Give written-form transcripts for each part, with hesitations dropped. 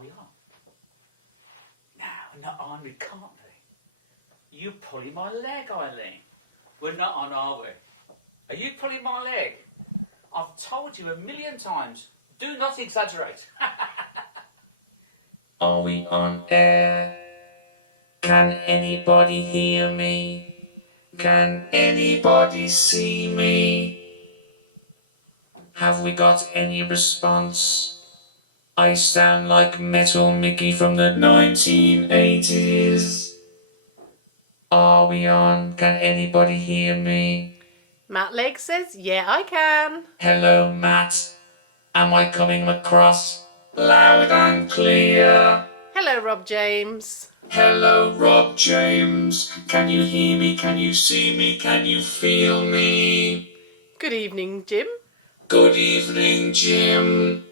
Are we on? No, we're not on, we can't be. You're pulling my leg, Eileen. We're not on, are we? Are you pulling my leg? I've told you 1,000,000 times, do not exaggerate. Are we on air? Can anybody hear me? Can anybody see me? Have we got any response? I sound like Metal Mickey from the 1980s. Are we on? Can anybody hear me? Matt Legg says, yeah, I can. Hello, Matt. Am I coming across loud and clear? Hello, Rob James. Hello, Rob James. Can you hear me? Can you see me? Can you feel me? Good evening, Jim. Good evening, Jim.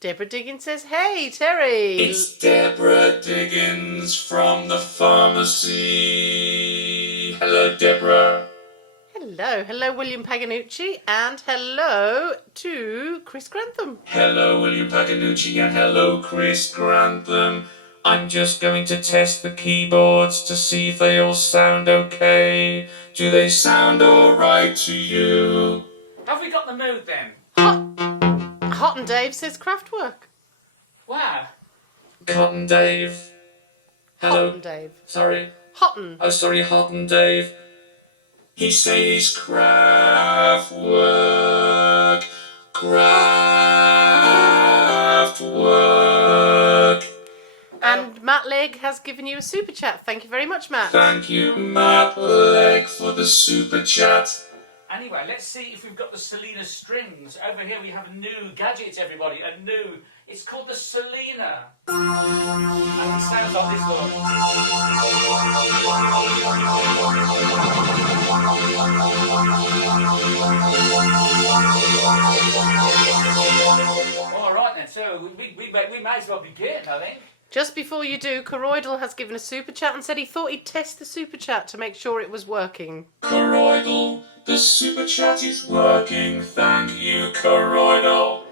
Deborah Diggins says, hey, Terry. It's Deborah Diggins from the pharmacy. Hello, Deborah. Hello, William Paganucci, and hello to Chris Grantham. Hello, William Paganucci, and hello, Chris Grantham. I'm just going to test the keyboards to see if they all sound okay. Do they sound alright to you? Have we got the mood then? Hot and Dave says Kraftwerk. Wow. Cotton Dave. Hello. Hot and Dave. Sorry. Hotten. Oh, sorry, Hotton Dave. He says Kraftwerk. Kraftwerk. And Matt Legg has given you a super chat. Thank you very much, Matt. Thank you, Matt Legg, for the super chat. Anyway, let's see if we've got the Selena strings. Over here we have a new gadget, everybody. It's called the Selena. And it sounds like this one. All right then, so we may as well begin, I think. Just before you do, Coroidal has given a super chat and said he thought he'd test the super chat to make sure it was working. Coroidal, the super chat is working. Thank you, Coroidal.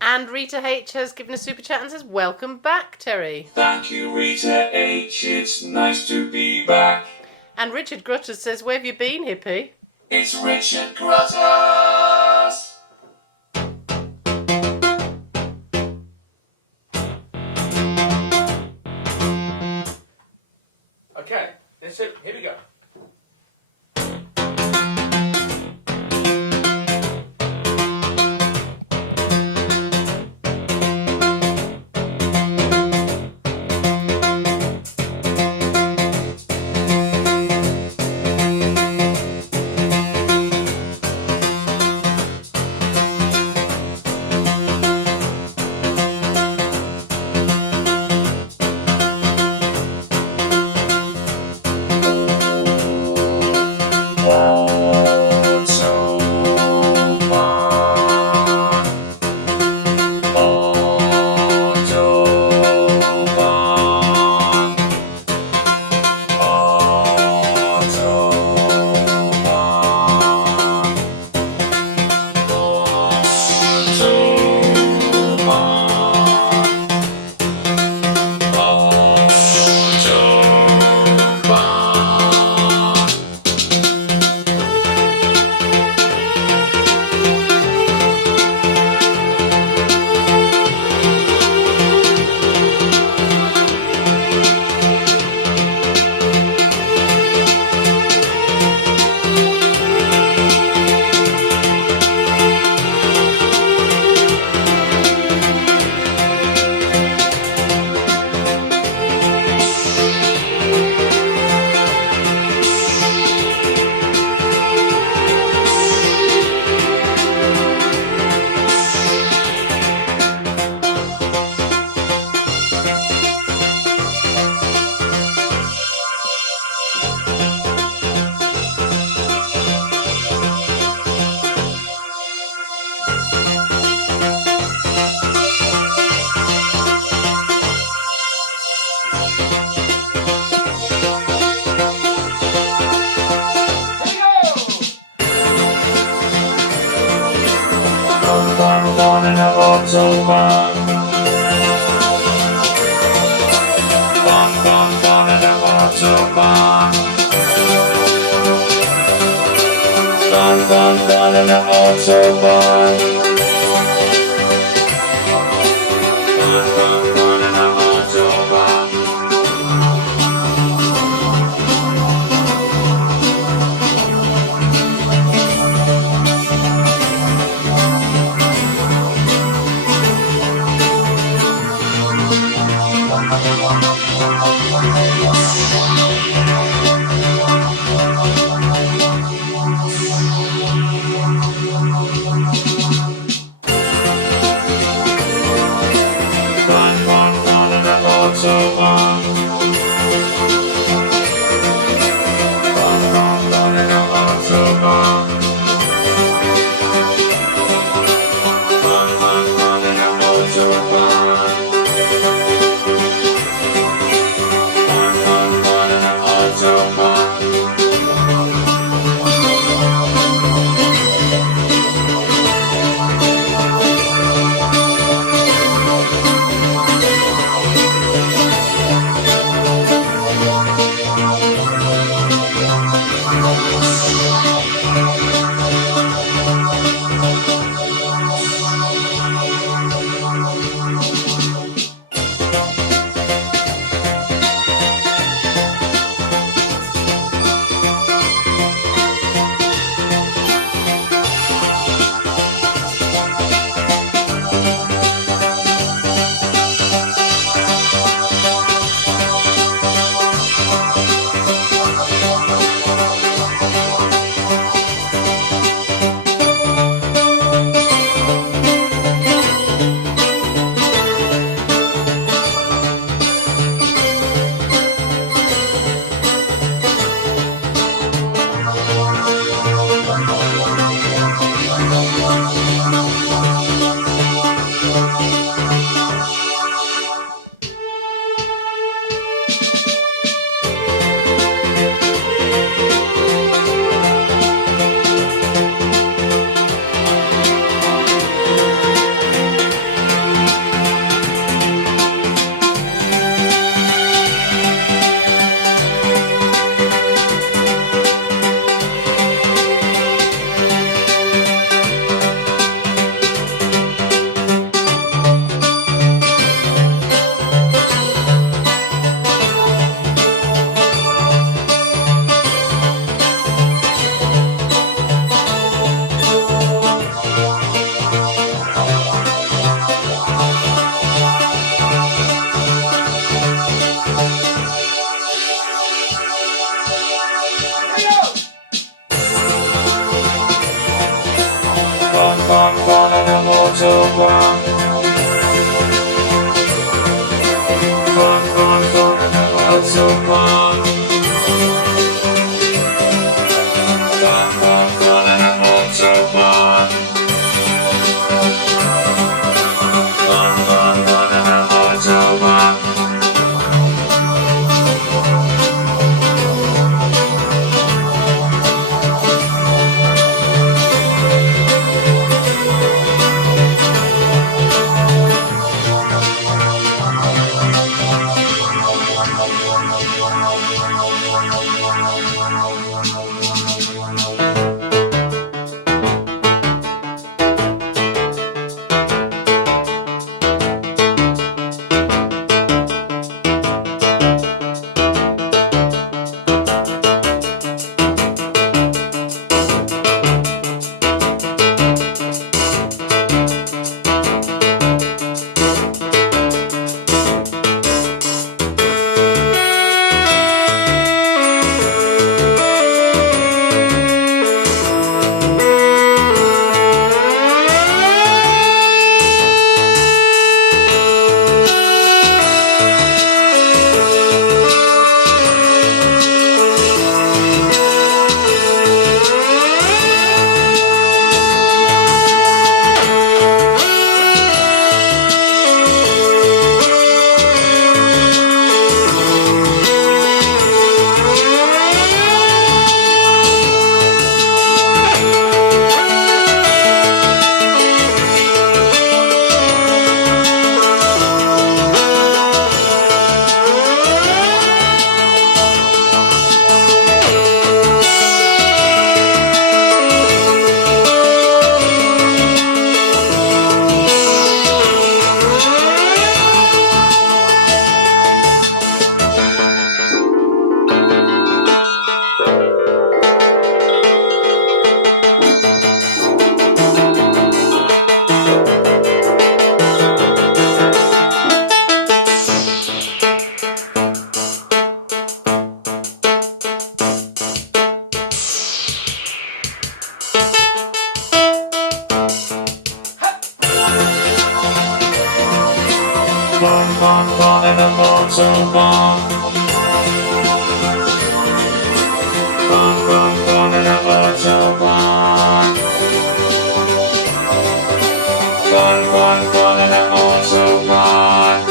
And Rita H has given a super chat and says, welcome back, Terry. Thank you, Rita H. It's nice to be back. And Richard Grutters says, where have you been, hippie? It's Richard Grutters. Okay, here we go. On an Autobahn. Autobahn. Run, run, run in the Autobahn. Run, run, run in the Autobahn. Run, run, run in the Autobahn. Run, run, run in the Autobahn. Run, run, run in the Autobahn. Run, run, run in the Autobahn. Run, run, run in the Autobahn. Run, run, run in the Autobahn. Run, run, run in the Autobahn. Run, run, run in the Autobahn. fun, fun in a motorbike. Fun, fun, fun in a motorbike. Fun, fun, fun in a motorbike.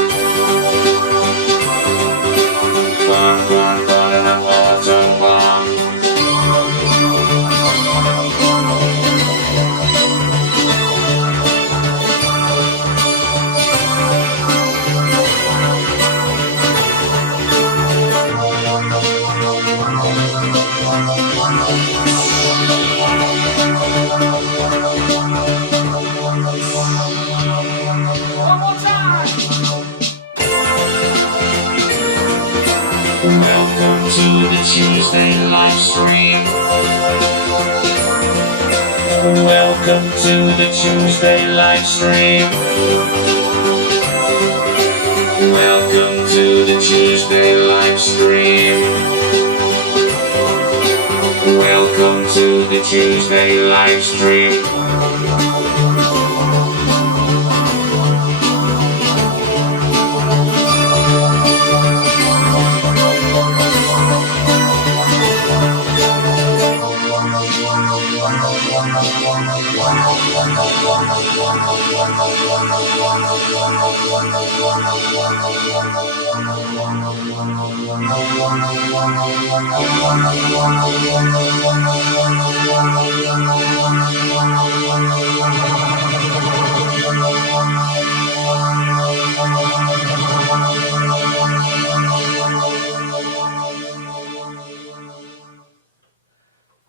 Fun, fun, fun in a motorbike. One more time. Welcome to the Tuesday live stream. Welcome to the Tuesday live stream. Welcome to the Tuesday live stream. Welcome to the Tuesday live stream.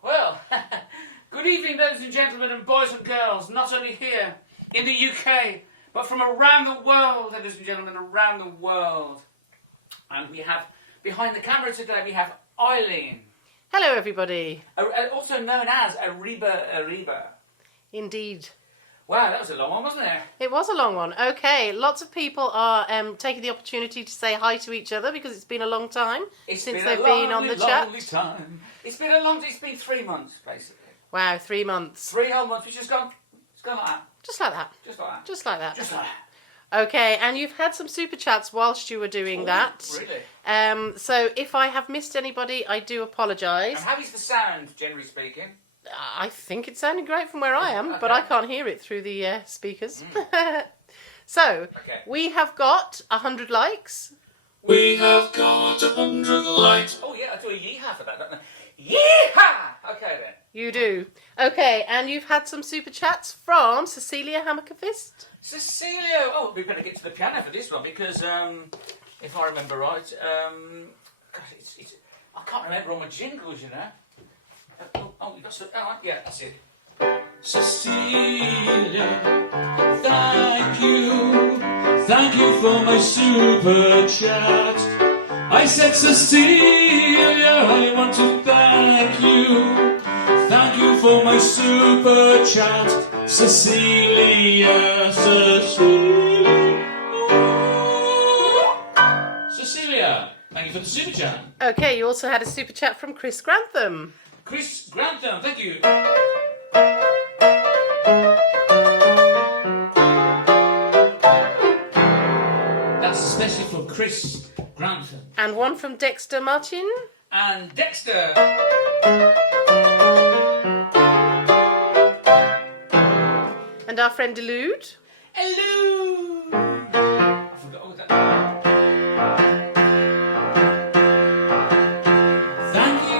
Well, good evening, ladies and gentlemen, and boys and girls, not only here in the UK, but from around the world, ladies and gentlemen, around the world. And we have, behind the camera today, we have Eileen, Hello, everybody. also known as Ariba. Indeed. Wow, that was a long one, wasn't it? It was a long one. Okay, lots of people are taking the opportunity to say hi to each other because it's been a long time since they've been on the chat. Time. It's been 3 months, basically. Wow, 3 months. 3 whole months, it's gone like that. Just like that. Just like that. Just like that. Just like that. Okay, and you've had some super chats whilst you were doing that. Really? So if I have missed anybody, I do apologise. And how is the sound, generally speaking? I think it's sounding great from where I am, but I can't hear it through the speakers. So, we have got 100 likes. We have got 100 likes. Oh yeah, I do a yeehaw for that, don't I? Yeehaw! Okay then. You do. Okay, and you've had some super chats from Cecilia Hammerfist. Cecilia! Oh, we better get to the piano for this one because, if I remember right, gosh, it's I can't remember all my jingles, you know. You got some. Oh, yeah, that's it. Cecilia, thank you for my super chat. I said, Cecilia, I want to thank you for my super chat. Cecilia. Cecilia, thank you for the super chat. Okay, you also had a super chat from Chris Grantham. Chris Grantham, thank you. That's especially for Chris Grantham. And one from Dexter Martin. And Dexter. And our friend Elude. Hello. I forgot all that. Thank you,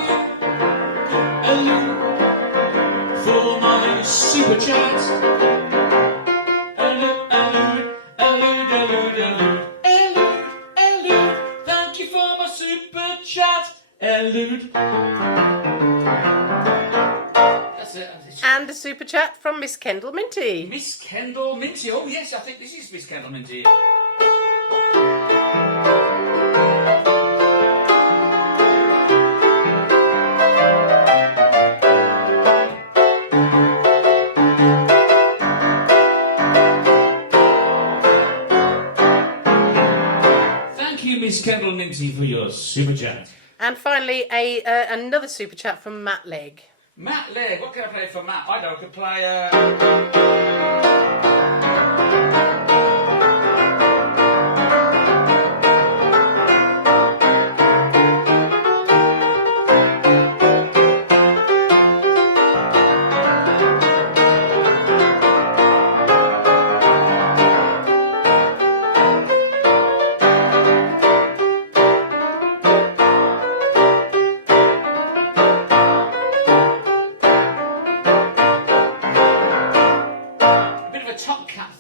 Hello, for my super chat. Thank you for my super chat. Elude. That's it. And a super chat from Miss Kendall Minty. Miss Kendall Minty. Oh yes, I think this is Miss Kendall Minty. Thank you, Miss Kendall Minty, for your super chat. And finally, another super chat from Matt Legg. Matt Legg, what can I play for Matt? I know I could play.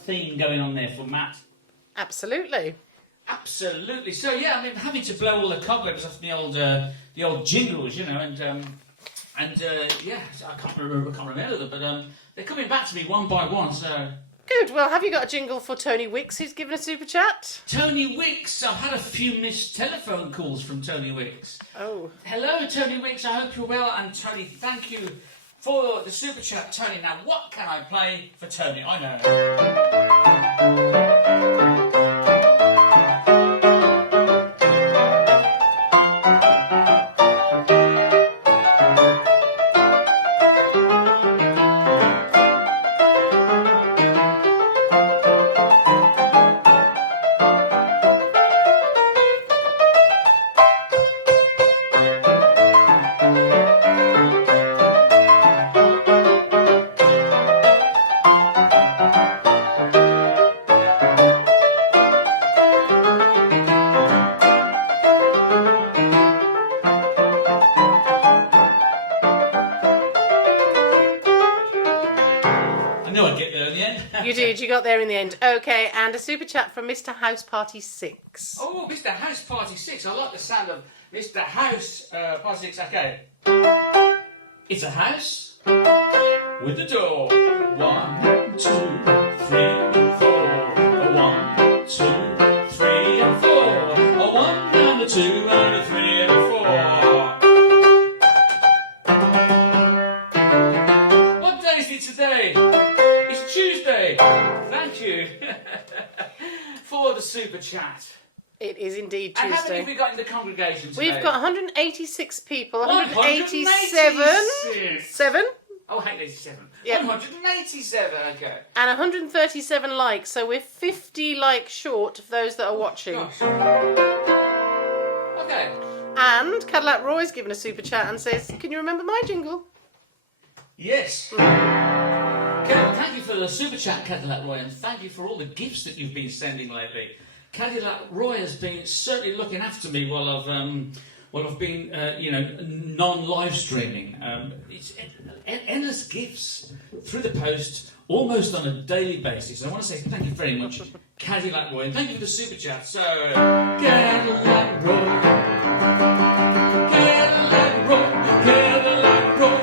theme going on there for Matt. Absolutely. Absolutely. So yeah, I mean, having to blow all the cobwebs off the old jingles, you know, and yeah, I can't remember them, but they're coming back to me one by one. So Good. Well, have you got a jingle for Tony Wicks, who's given a super chat? Tony Wicks, I've had a few missed telephone calls from Tony Wicks. Oh. Hello, Tony Wicks. I hope you're well, and Tony, thank you for the super chat, Tony. Now, what can I play for Tony? I know. You did, you got there in the end. Okay, and a super chat from Mr. House Party 6. Oh, Mr. House Party 6. I like the sound of Mr. House Party 6. Okay. It's a house with a door. 1, 2, 3, 4. A 1, 2, 3, and 4. A 1 and a 2 and a 3 and a 4. What day is it today? It's Tuesday. Thank you for the super chat. It is indeed Tuesday. And how many have we got in the congregation today? We've got 186 people. 187. 7? Oh, 187. Yep. 187, okay. And 137 likes, so we're 50 likes short of those that are watching. Gosh. Okay. And Cadillac Roy's given a super chat and says, can you remember my jingle? Yes. Thank you for the super chat, Cadillac Roy, and thank you for all the gifts that you've been sending lately. Cadillac Roy has been certainly looking after me while I've been, non-live streaming. It's endless gifts through the post, almost on a daily basis. I want to say thank you very much, Cadillac Roy, and thank you for the super chat. So, Cadillac Roy, Cadillac Roy, Cadillac Roy,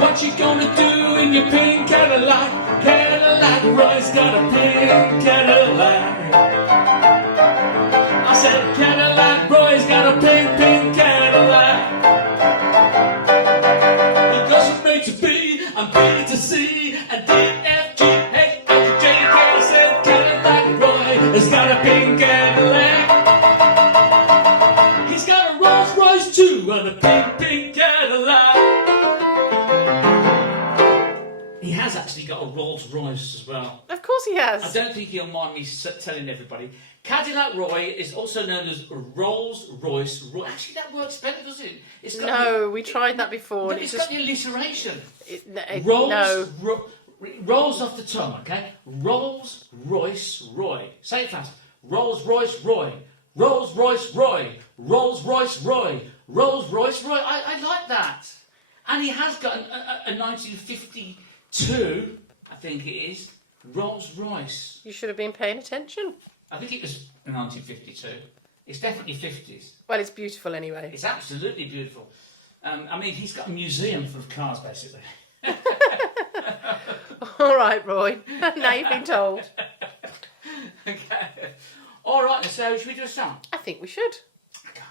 what you gonna do in your pink Cadillac? Cadillac Roy's got a pink Cadillac. I said Cadillac Roy's got a pink Cadillac. He goes from A to B and B to C and D, F, G, H, I, J, K. I said Cadillac Roy has got a pink Cadillac. He's got a Rolls Royce too and a pink Cadillac. He has actually got a Rolls Royce as well. Of course he has. I don't think he'll mind me telling everybody. Cadillac Roy is also known as Rolls Royce Roy. Actually, that works better, doesn't it? It's got we tried that before. No, it's got the alliteration. No. Rolls off the tongue, okay? Rolls Royce Roy. Say it fast. Rolls Royce Roy. Rolls Royce Roy. Rolls Royce Roy. Rolls Royce Roy. I like that. And he has got a 1952, I think it is, Rolls Royce. You should have been paying attention. I think it was 1952. It's definitely 50s. Well, it's beautiful anyway. It's absolutely beautiful. I mean, he's got a museum full of cars, basically. All right, Roy. Now you've been told. Okay. All right, so should we do a song? I think we should. Okay.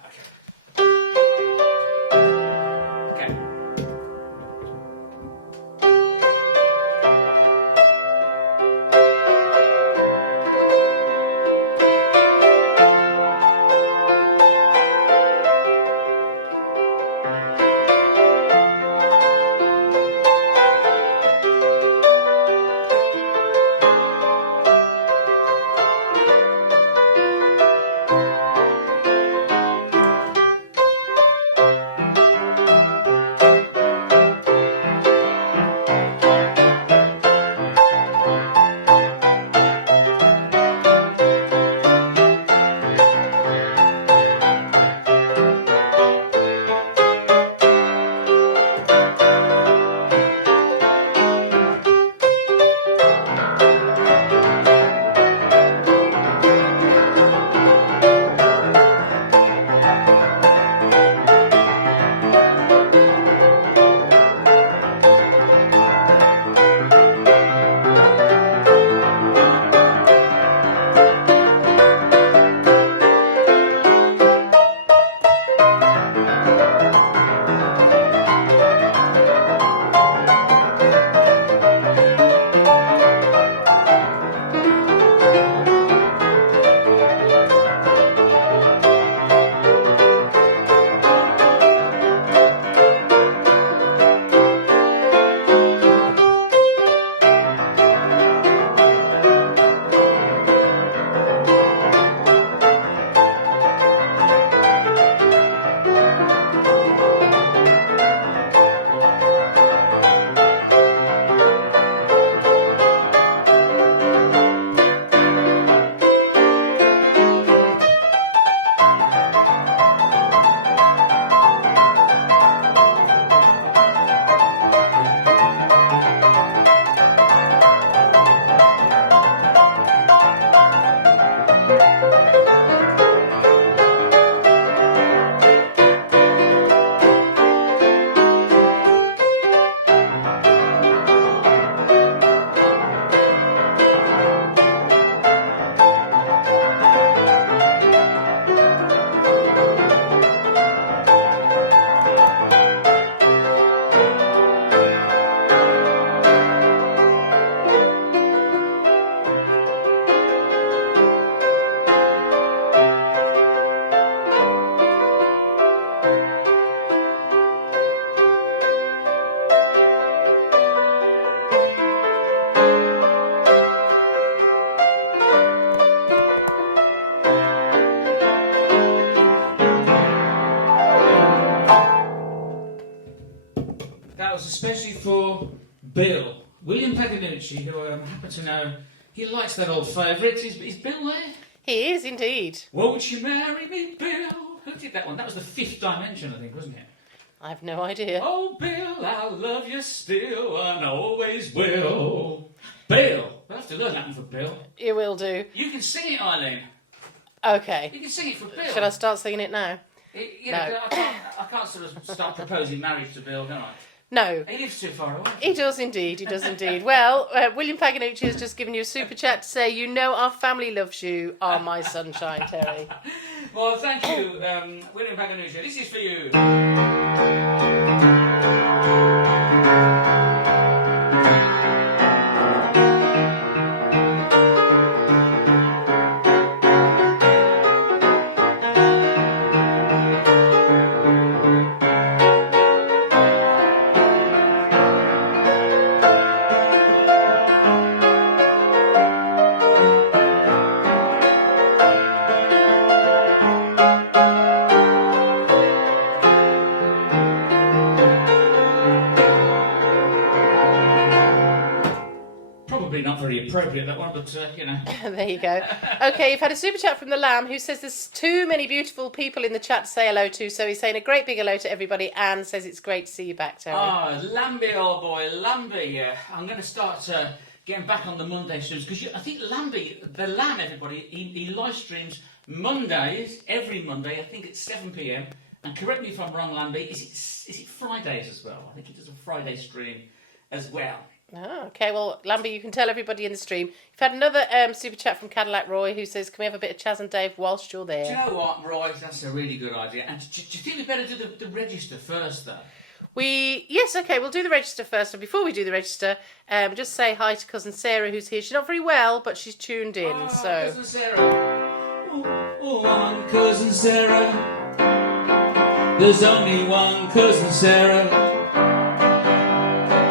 Bill. William Paganucci, who I happen to know, he likes that old favourite. Is Bill there? He is indeed. Won't you marry me, Bill? Who did that one? That was the Fifth Dimension, I think, wasn't it? I have no idea. Oh, Bill, I love you still and always will. Bill. We'll have to learn that one for Bill. You will do. You can sing it, Eileen. Okay. You can sing it for Bill. Shall I start singing it now? No. No. I can't sort of start proposing marriage to Bill, can I? No. He lives too far away. He does indeed, he does indeed. Well, William Paganucci has just given you a super chat to say, you know our family loves you, are my sunshine, Terry. Well, thank you, William Paganucci. This is for you. Not very appropriate, that one, but you know. There you go. Okay, you've had a super chat from the Lamb, who says there's too many beautiful people in the chat to say hello to, so he's saying a great big hello to everybody and says it's great to see you back, Terry. Ah, Lambie, old boy, Lambie. I'm going to start getting back on the Monday streams, because I think Lambie, the Lamb, everybody, he live streams Mondays, every Monday, I think it's 7 p.m, and correct me if I'm wrong, Lambie, is it Fridays as well? I think he does a Friday stream as well. Oh, okay, well, Lambie, you can tell everybody in the stream. You've had another super chat from Cadillac Roy, who says, can we have a bit of Chaz and Dave whilst you're there? Do you know what, Roy? That's a really good idea. And do you think we better do the register first, though? Yes, okay, we'll do the register first. And before we do the register, just say hi to Cousin Sarah, who's here. She's not very well, but she's tuned in, Oh, so... Cousin Sarah. Oh, one Cousin Sarah. There's only one Cousin Sarah.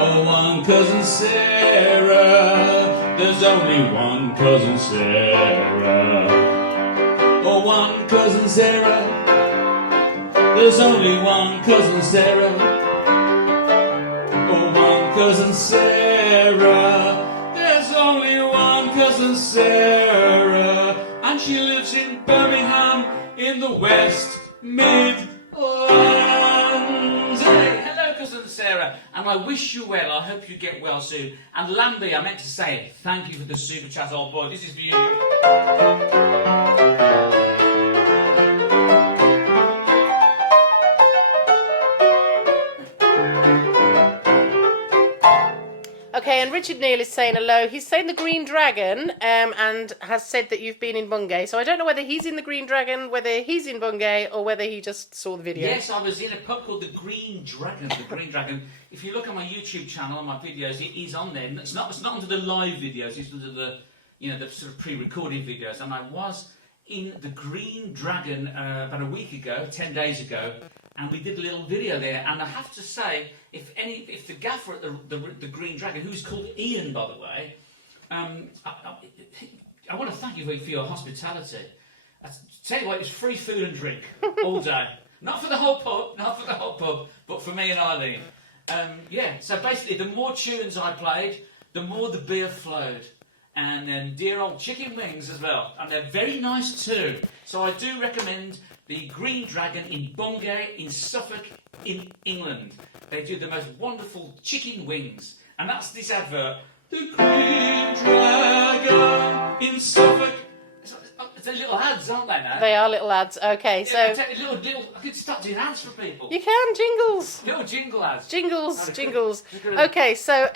Oh, one Cousin Sarah. There's only one Cousin Sarah. Oh, one Cousin Sarah. There's only one Cousin Sarah. Oh, one Cousin Sarah. There's only one Cousin Sarah. And she lives in Birmingham in the West Midlands. Hey, hello, Cousin Sarah. And I wish you well. I hope you get well soon. And Lambie, I meant to say thank you for the super chat, old boy. This is for you. Okay, and Richard Neal is saying hello. He's saying the Green Dragon and has said that you've been in Bungay. So I don't know whether he's in the Green Dragon, whether he's in Bungay, or whether he just saw the video. Yes, I was in a pub called the Green Dragon. The Green Dragon. If you look at my YouTube channel and my videos, it is on there. It's not under the live videos. It's under the the sort of pre-recorded videos. And I was in the Green Dragon about a week ago, 10 days ago, and we did a little video there. And I have to say, if the gaffer at the Green Dragon, who's called Ian, by the way, I want to thank you for your hospitality. I tell you what, it's free food and drink all day. Not for the whole pub, but for me and Eileen. So basically, the more tunes I played, the more the beer flowed. And then dear old chicken wings as well. And they're very nice too. So I do recommend the Green Dragon in Bungay in Suffolk in England. They do the most wonderful chicken wings. And that's this advert. The Green Dragon in Suffolk. They're little ads, aren't they now? They are little ads. Okay, so... I could start doing ads for people. You can, jingles. Little jingle ads. Jingles. Okay, so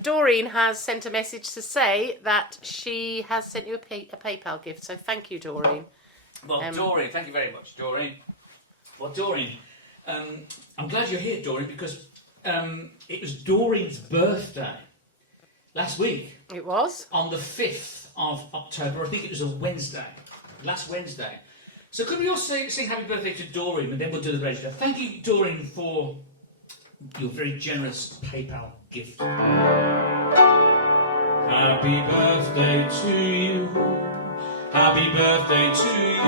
Doreen has sent a message to say that she has sent you a PayPal gift. So thank you, Doreen. Well, Doreen, thank you very much, Doreen. Well, Doreen, I'm glad you're here, Doreen, because it was Doreen's birthday last week. It was? On the 5th of October. I think it was a Wednesday. Last Wednesday. So could we all sing happy birthday to Doreen, and then we'll do the register. Thank you, Doreen, for your very generous PayPal gift. Happy birthday to you. Happy birthday to you.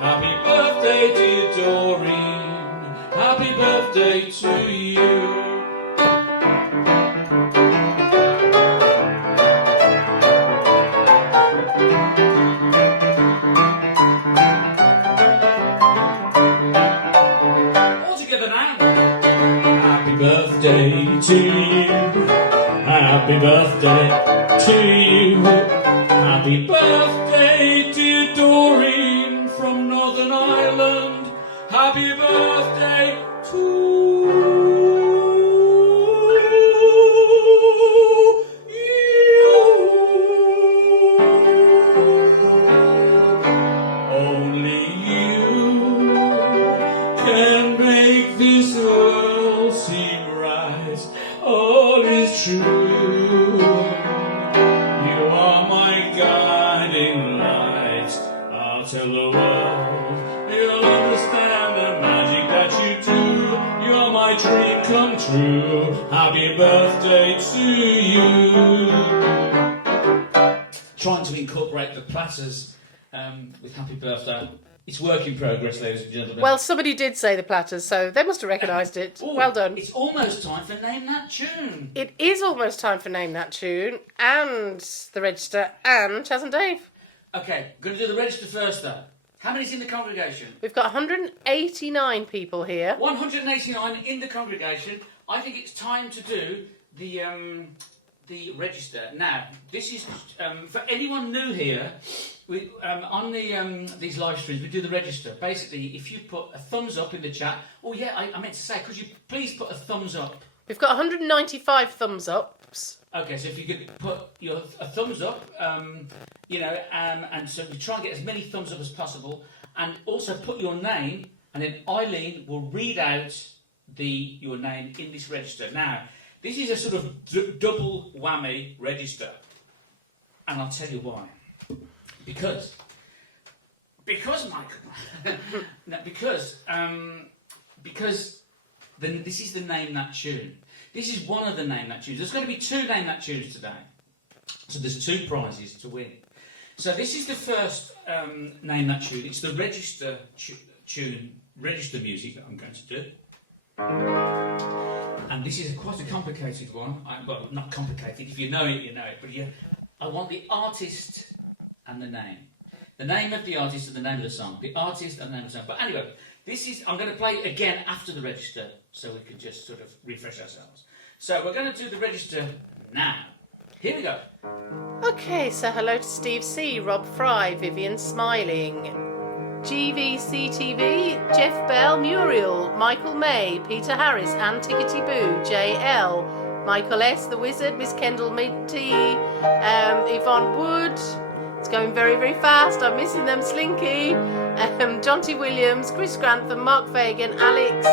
Happy birthday, dear Doreen. Happy birthday to you. birthday to you. Happy birthday, dear Doreen from Northern Ireland. Happy birthday to you. Only you can make this world seem right. All is true. You are my guiding light. I'll tell the world you'll understand the magic that you do. You're my dream come true. Happy birthday to you. Trying to incorporate the platters with happy birthday. It's work in progress, ladies and gentlemen. Well, somebody did say the platters, so they must have recognised it. Oh, well done. It's almost time for Name That Tune. It is almost time for Name That Tune, and the register, and Chaz and Dave. Okay, going to do the register first though. How many's in the congregation? We've got 189 people here. 189 in the congregation. I think it's time to do the register. Now, this is for anyone new here. We, on these live streams, we do the register. Basically, if you put a thumbs up in the chat, oh yeah, I meant to say, could you please put a thumbs up? We've got 195 thumbs ups. Okay, so if you could put a thumbs up, and so we try and get as many thumbs up as possible, and also put your name, and then Eileen will read out your name in this register. Now, this is a sort of double whammy register, and I'll tell you why. Because Michael, no, because this is the Name That Tune. This is one of the Name That Tunes. There's going to be 2 Name That Tunes today, so there's 2 prizes to win. So this is the first Name That Tune. It's the register tune, register music that I'm going to do. And this is quite a complicated one. Well, not complicated. If you know it, you know it. But I want the artist and the name. The name of the artist and the name of the song. The artist and the name of the song. But anyway, I'm going to play it again after the register, so we can just sort of refresh ourselves. So we're going to do the register now. Here we go. Okay, so hello to Steve C, Rob Fry, Vivian Smiling, GVCTV, Jeff Bell, Muriel, Michael May, Peter Harris, Ann Tickety Boo, JL, Michael S, The Wizard, Miss Kendall Minty, Yvonne Wood. It's going very, very fast. I'm missing them, Slinky. John T. Williams, Chris Grantham, Mark Fagan, Alex,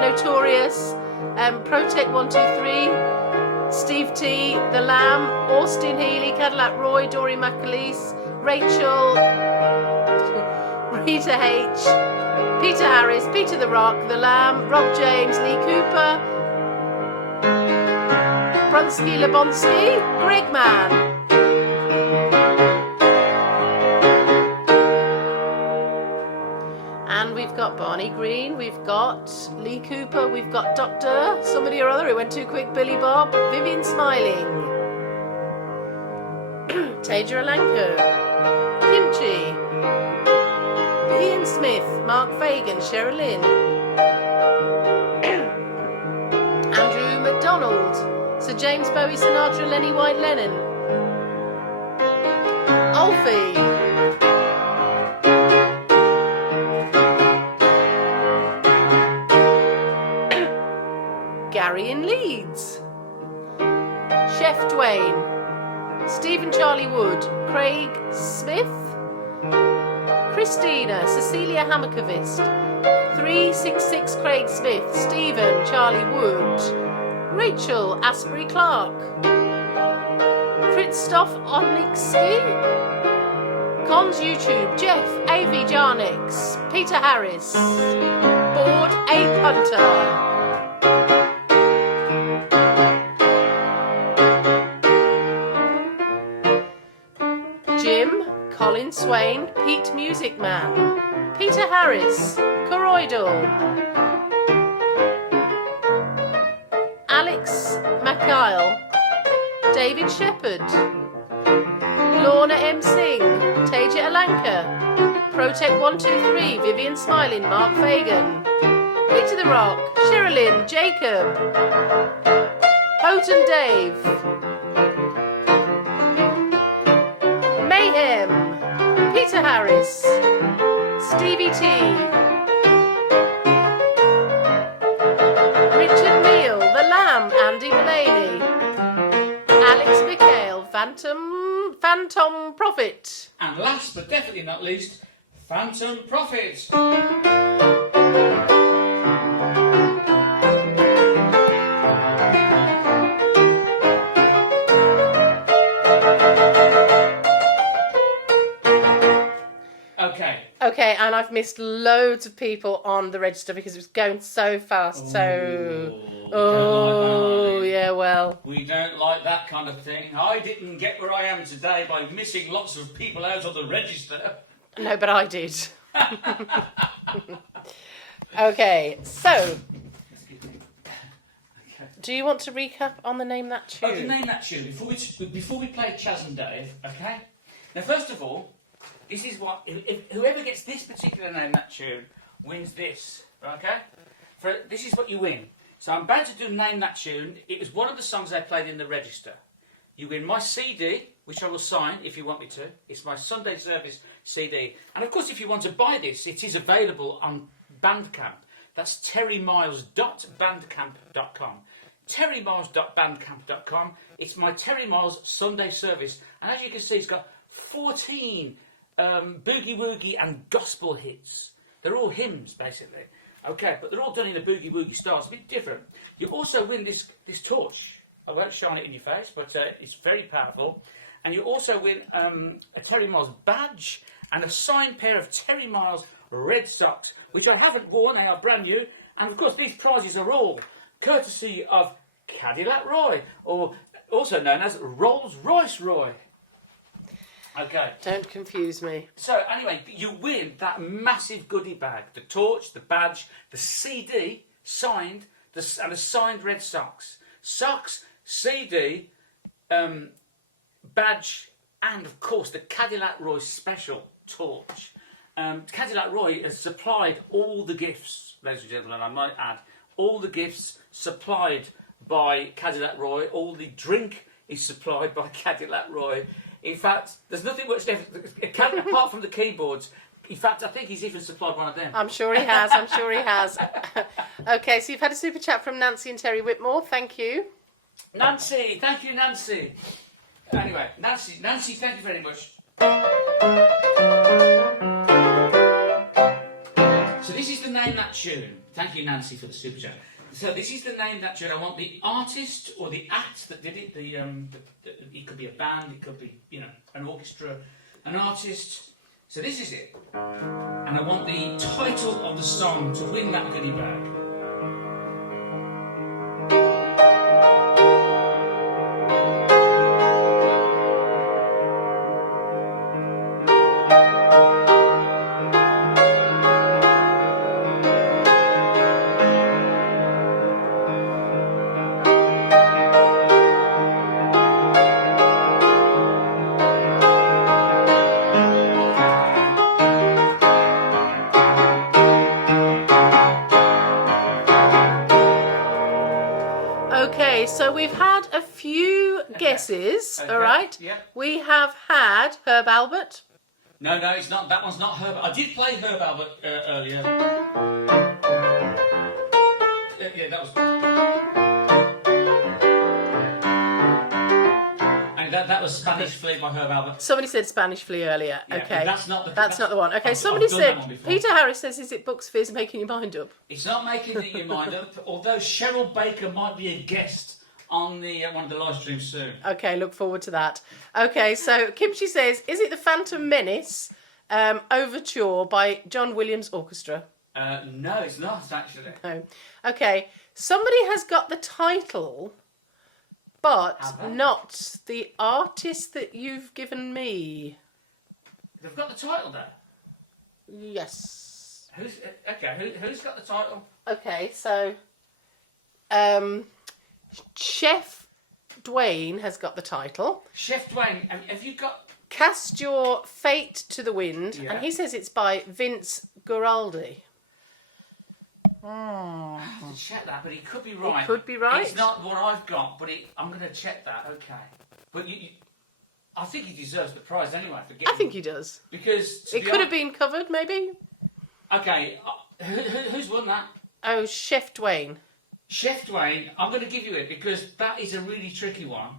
Notorious, Protect123, Steve T, The Lamb, Austin Healy, Cadillac Roy, Dory McAleese, Rachel, Rita H, Peter Harris, Peter the Rock, The Lamb, Rob James, Lee Cooper, Brunsky Lebonsky, Greg Mann. And we've got Barney Green, we've got Lee Cooper, we've got Dr. somebody or other who went too quick, Billy Bob, Vivian Smiling, Taja Alanko, Kimchi, Ian Smith, Mark Fagan, Sherilyn, Andrew McDonald, Sir James Bowie, Sinatra, Lenny White, Lennon, Alfie, Gary in Leeds, Chef Dwayne, Stephen Charlie Wood, Craig Smith, Christina, Cecilia Hammerkovist, 366 Craig Smith, Stephen Charlie Wood, Rachel Asprey Clark, Christoph Onixky, Cons YouTube, Jeff A.V. Jarnix, Peter Harris, Board A. Punter, Jim, Colin Swain, Pete Music Man, Peter Harris, Coroidal, Alex McKyle, David Shepherd, Lorna M. Singh, Taja Alanka, Protect123, Vivian Smiling, Mark Fagan, Peter the Rock, Sherilyn, Jacob, Houghton Dave, Harris, Stevie T, Richard Neal, The Lamb, Andy Mulaney, Alex Mikhail, Phantom Prophet. And last but definitely not least, Phantom Prophet. Okay, and I've missed loads of people on the register because it was going so fast. Yeah, well. We don't like that kind of thing. I didn't get where I am today by missing lots of people out of the register. No, but I did. Okay, so. Do you want to recap on the Name That Tune? Oh, the Name That Tune. Before we play Chaz and Dave, okay? Now, first of all, this is what, if whoever gets this particular Name That Tune wins this, okay? This is what you win. So I'm about to do Name That Tune. It was one of the songs I played in the register. You win my CD, which I will sign if you want me to. It's my Sunday Service CD. And of course, if you want to buy this, it is available on Bandcamp. That's terrymiles.bandcamp.com. terrymiles.bandcamp.com. It's my Terry Miles Sunday Service. And as you can see, it's got 14 boogie woogie and gospel hits. They're all hymns, basically. Okay, but they're all done in a boogie woogie style. It's a bit different. You also win this torch. I won't shine it in your face, but it's very powerful. And you also win a Terry Miles badge and a signed pair of Terry Miles red socks, which I haven't worn. They are brand new. And of course, these prizes are all courtesy of Cadillac Roy, or also known as Rolls Royce Roy. Okay. Don't confuse me. So anyway, you win that massive goodie bag: the torch, the badge, the CD signed, and a signed red socks, CD, badge, and of course the Cadillac Roy special torch. Cadillac Roy has supplied all the gifts, ladies and gentlemen. I might add, all the gifts supplied by Cadillac Roy. All the drink is supplied by Cadillac Roy. In fact, there's nothing much left apart from the keyboards. In fact, I think he's even supplied one of them. I'm sure he has. Okay, so you've had a super chat from Nancy and Terry Whitmore. Thank you. Nancy, thank you, Nancy. Anyway, Nancy, thank you very much. So this is the Name That Tune. Thank you, Nancy, for the super chat. So this is the Name That Tune. I want the artist or the act that did it. It could be a band, it could be, an orchestra, an artist. So this is it. And I want the title of the song to win that goodie bag. So we've had a few guesses, Okay. all right? Yeah. We have had Herb Albert. No, it's not. That one's not Herb. I did play Herb Albert earlier. Yeah, that was. And that was Spanish Flea by Herb Albert. Somebody said Spanish Flea earlier. Yeah, okay. That's not the one. Okay, I've somebody done said, that one before. Peter Harris says, is it Books Fizz making your mind up? It's not making your mind up, although Cheryl Baker might be a guest on the one of the live streams soon. Okay, look forward to that. Okay, so Kimchi says, is it the Phantom Menace Overture by John Williams Orchestra? No, it's not, actually. No. Okay, somebody has got the title, but not the artist that you've given me. They've got the title there? Yes. Who's got the title? Okay, so Chef Dwayne has got the title. Chef Dwayne, have you got... Cast Your Fate to the Wind, Yeah. and he says it's by Vince Guaraldi. I have to check that, but he could be right. He could be right. It's not what I've got, but I'm going to check that, okay. But I think he deserves the prize anyway for I getting. think he does. Because It could have been covered, maybe. Okay, who's won that? Oh, Chef Dwayne. Chef Dwayne, I'm going to give you it because that is a really tricky one.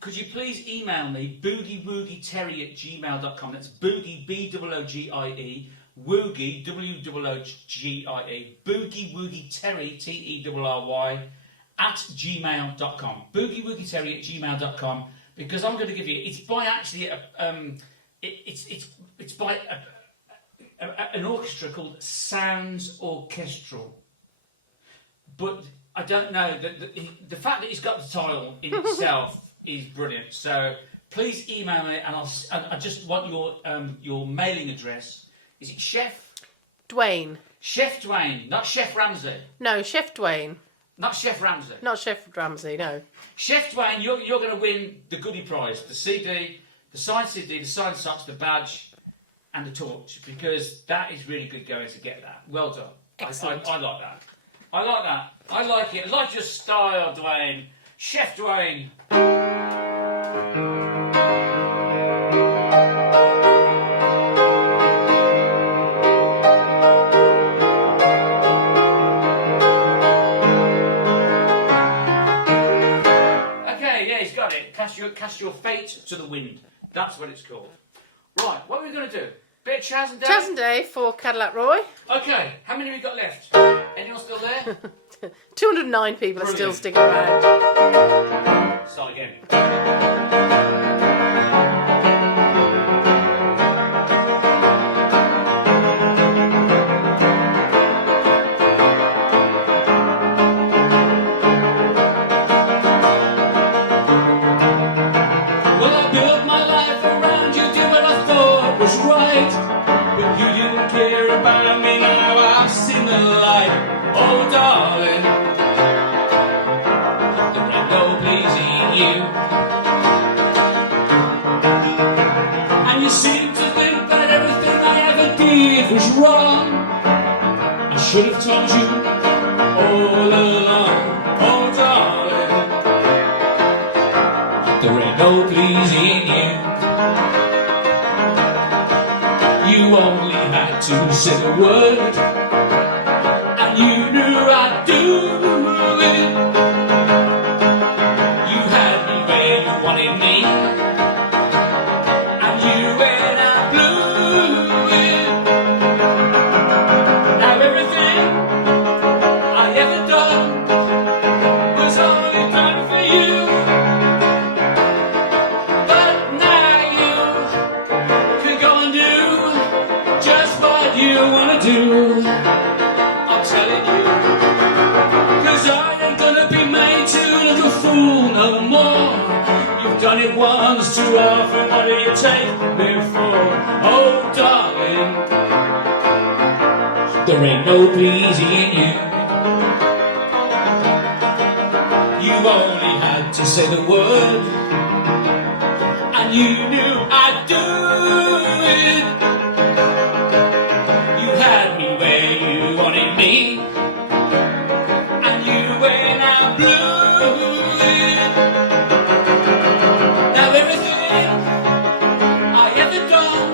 Could you please email me boogiewoogieterry@gmail.com. That's boogie, B-O-O-G-I-E, woogie, W-O-O-G-I-E, boogiewoogieterry, T-E-R-R-Y, @gmail.com. boogiewoogieterry@gmail.com, because I'm going to give you, it's by actually, it's by an orchestra called Sounds Orchestral. But I don't know, the fact that he's got the title in itself is brilliant. So please email me, and I just want your mailing address. Is it Chef Dwayne. Chef Dwayne, not Chef Ramsay. No, Chef Dwayne. Not Chef Ramsay. Not Chef Ramsay, no. Chef Dwayne, you're going to win the goodie prize, the CD, the signed CD, the signed socks, the badge, and the torch, because that is really good going to get that. Well done. Excellent. I like that. I like that. I like it. I like your style, Dwayne. Chef Dwayne. Okay, yeah, he's got it. Cast your fate to the wind. That's what it's called. Right, what are we going to do? Bit of Chaz and Dave? Chaz and Dave for Cadillac Roy. Okay, how many have we got left? Anyone still there? 209 people are still Brilliant. sticking around. Start again. Well, I built my life around you, did what I thought was right. But you didn't care about me, now I've seen the light. Oh, darling, there ain't no pleasing you. And you seem to think that everything I ever did was wrong. I should have told you all along. Oh, darling, there ain't no pleasing you. You only had to say the word, and you knew I'd do it. You had me where you wanted me, and you went and blew it. Now everything I ever done was only done for you. But now you can go and do just what you wanna do. I'm telling you, 'cause I ain't gonna be made to look a fool no more. You've done it once too often, what do you take me for? Oh, darling, there ain't no pleasing you. You only had to say the word, and you knew I'd do it. You had me where you wanted me, and you went and blew it. Now everything I ever done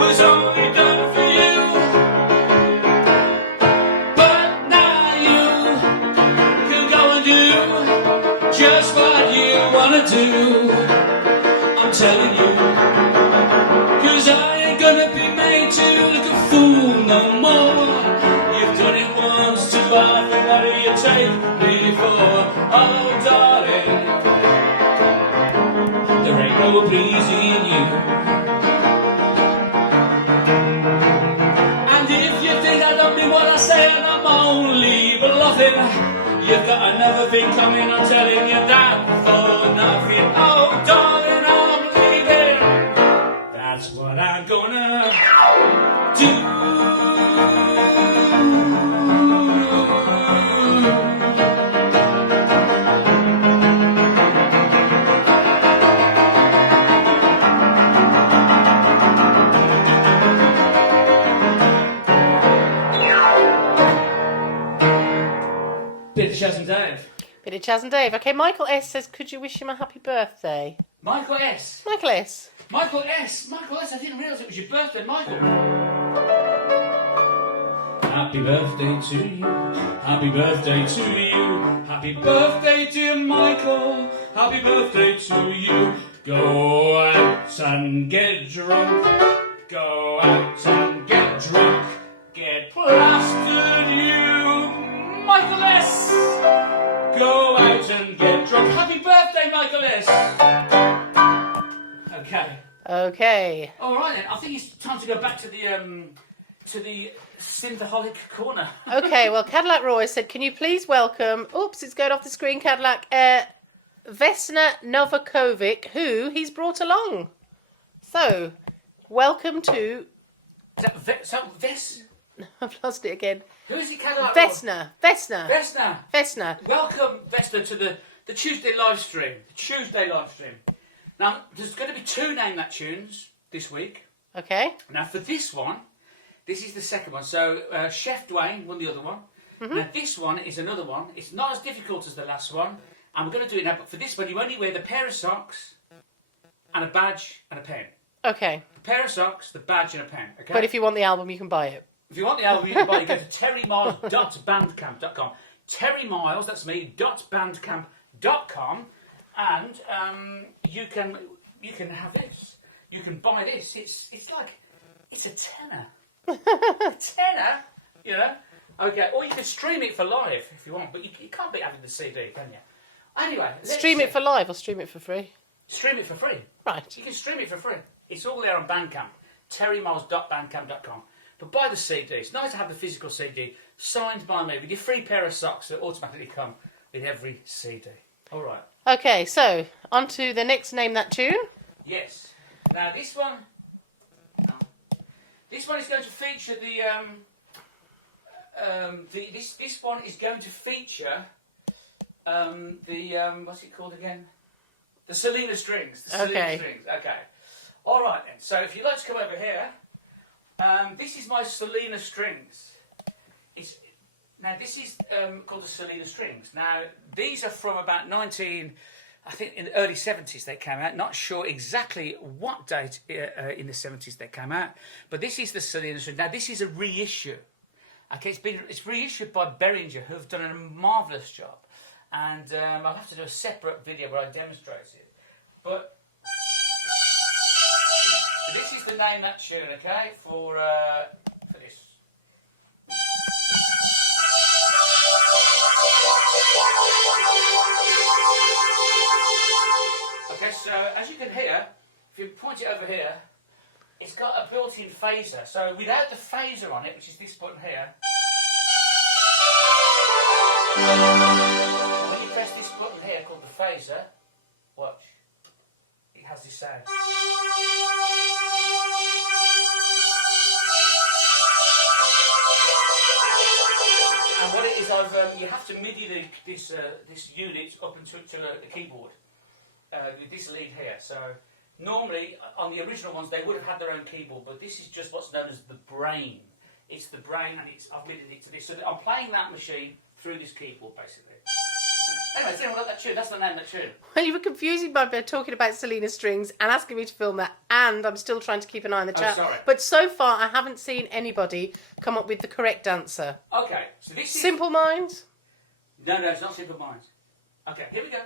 was only done for you. But now you can go and do just what you wanna do. I'm telling you, 'cause I ain't gonna be made to look a fool no more. You've done it once too often, what do you take me for? Oh, darling, there ain't no pleasing you. And if you think I don't mean what I say and I'm only bluffing, you've got another thing coming, I'm telling you that for nothing. Oh, darling, I'm leaving. That's what I'm gonna do. Bit of Chaz and Dave. Bit of Chaz and Dave. Okay, Michael S says, could you wish him a happy birthday? Michael S. Michael S. Michael S. Michael S. I didn't realise it was your birthday, Michael. Happy birthday to you. Happy birthday to you. Happy birthday, dear Michael. Happy birthday to you. Go out and get drunk. Go out and get drunk. Get plastered, you Michael S. Go out and get drunk. Happy birthday, Michael S. Okay. Okay. All right then. I think it's time to go back to the synthaholic corner. Okay, well, Cadillac Roy said, can you please welcome, oops, it's going off the screen, Cadillac, Vesna Novakovic, who he's brought along. So, welcome to... Is that Ves? I've lost it again. Who is it, Cadillac? Vesna. Vesna. Welcome, Vesna, to the Tuesday live stream. Now, there's going to be 2 Name That tunes this week. Okay. Now, for this one, this is the second one. So, Chef Dwayne won the other one. Mm-hmm. Now, this one is another one. It's not as difficult as the last one. And we're going to do it now. But for this one, you only wear the pair of socks and a badge and a pen. Okay. The pair of socks, the badge and a pen. Okay. But if you want the album, you can buy it. If you want the album, you can buy it. Go to terrymiles.bandcamp.com. Terry Miles, that's me, .bandcamp.com. And you can have this. You can buy this. It's a tenner. Tenner, you know. Okay, or you can stream it for live if you want, but you can't beat having the CD, can you? Anyway, stream it for live or stream it for free? Stream it for free. Right. You can stream it for free. It's all there on Bandcamp. terrymiles.bandcamp.com. But buy the CD. It's nice to have the physical CD signed by me with your free pair of socks that automatically come with every CD. All right. Okay, so on to the next Name That tune. Yes. Now this one is going to feature this one is going to feature what's it called again? The Selena strings. Selena strings. Okay. All right then. So if you'd like to come over here, this is my Selena strings. This is called the Selena strings. Now these are from about I think in the early 70s they came out. Not sure exactly what date in the 70s they came out, but this is the Selena string. Now this is a reissue. Okay, it's reissued by Behringer, who have done a marvellous job, and I'll have to do a separate video where I demonstrate it. But this is the Name That tune, okay, for this. Okay, so as you can hear, if you point it over here, it's got a built-in phaser. So without the phaser on it, which is this button here, when you press this button here called the phaser, watch, it has this sound. And what it is, you have to MIDI this unit up into the keyboard with this lead here. So normally on the original ones they would have had their own keyboard, but this is just what's known as the brain. It's the brain, and I've MIDI'd it to this. So I'm playing that machine through this keyboard basically. Anyway, so anyone got that tune? That's the Name That tune. Well, you were confusing by talking about Selena strings and asking me to film that, and I'm still trying to keep an eye on the chat. Sorry. But so far, I haven't seen anybody come up with the correct answer. Okay, so this is... Simple Minds? No, it's not Simple Minds. Okay, here we go.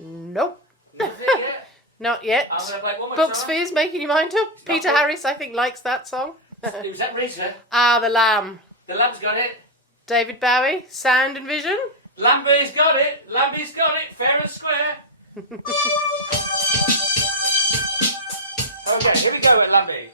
Nope. Nothing yet? Not yet. I'm gonna play one more Book time. Sphere's making your mind up. Peter Harris, I think, likes that song. Was that Rita? Ah, The Lamb. The Lamb's got it. David Bowie, Sound and Vision. Lambie's got it. Lambie's got it. Fair and square. Okay, here we go with Lambie.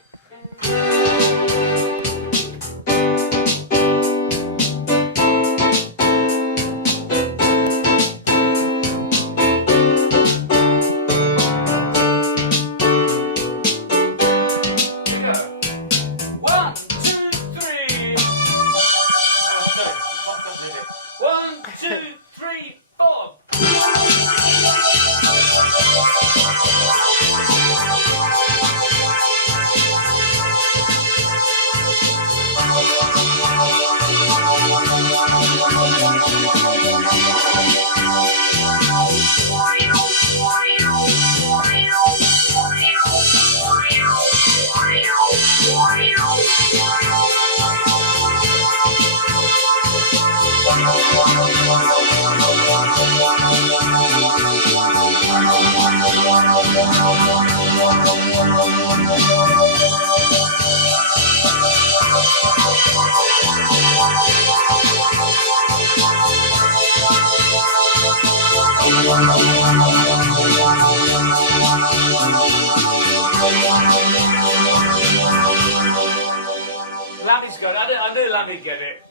Lammy's got it. I knew Lammy'd get it.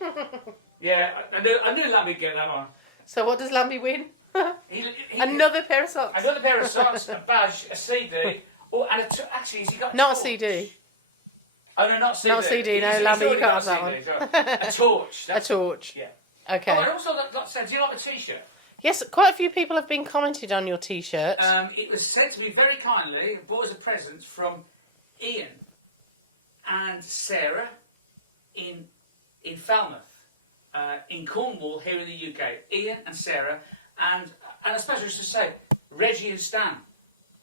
Yeah, I knew Lammy'd get that one. So what does Lambie win? He, Another pair of socks. Another pair of socks, a badge, a CD, actually, has he got Not a torch? CD. Oh no, not CD. Not a CD, no, He's Lambie, you already can't got have a that CD, right. A torch. A torch. Yeah. Okay. Oh, and also, like said, do you like the T-shirt? Yes, quite a few people have been commented on your T-shirt. It was sent to me very kindly, bought as a present from Ian and Sarah in Falmouth, in Cornwall, here in the UK. Ian and Sarah, and I suppose I should say Reggie and Stan,